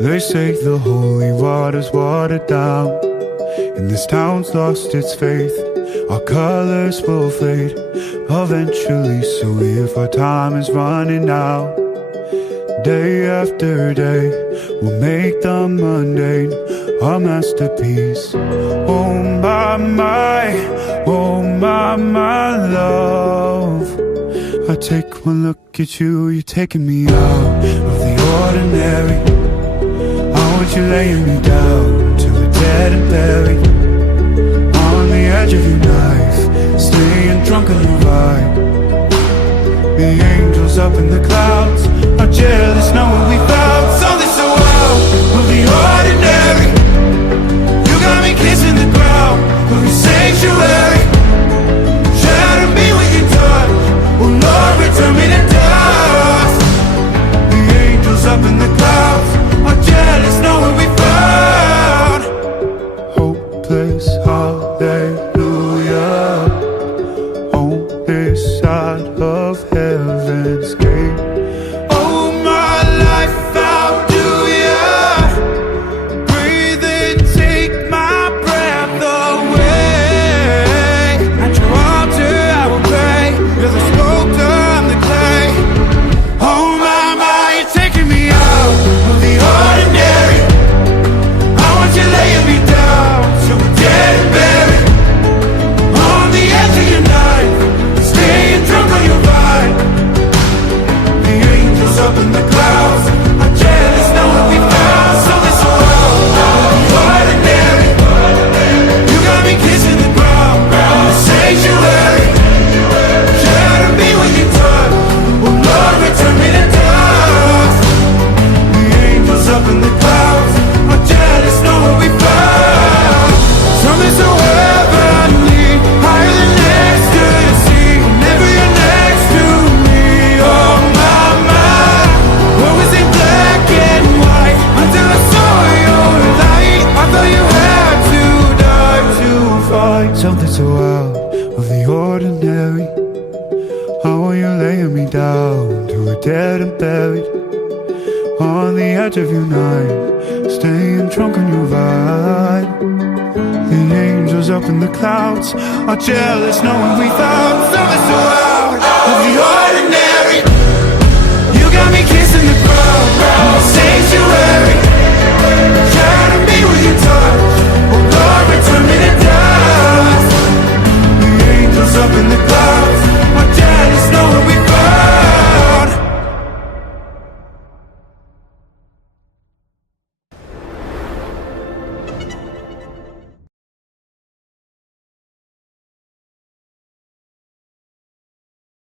They say the holy water's watered down, and this town's lost its faith. Our colors will fade eventually, so if our time is running out, day after day, we'll make the mundane a masterpiece. Oh my love, I take one look at you, you're taking me out of the ordinary. I want you laying me down till we're dead and buried, on the edge of your knife, staying drunk on the vibe. The angels up in the clouds are jealous knowing we found something so out of the ordinary. You got me kissing the ground of your sanctuary. Shatter me with your touch, oh Lord, return me to dust. The angels up in the clouds are jealous knowing we found hopeless hallelujah on this side of heaven's gate. Oh my life, how do ya breathe and take my breath away? At your altar I will pray, you're the sculptor, I'm the clay. Oh my, you're taking me out of the ordinary. I want you laying me down till we're dead and buried, on the edge of your knife, staying drunk on your vine. The angels up in the clouds are jealous knowing we found something so out of the ordinary. You got me kissing the ground in the sanctuary. Shatter me with your touch, oh Lord, return me to dust. The angels up in the clouds are jealous knowing we found something so heavenly, higher than ecstasy. Whenever you're next to me, oh my, what was it black and white until I saw your light? I thought you had to die to find something so out of the ordinary. I want you laying me down till we're dead and buried, on the edge of your knife, staying drunk on your vibe. The angels up in the clouds are jealous knowing we found something so out of the ordinary. You got me kissing the ground in the sanctuary.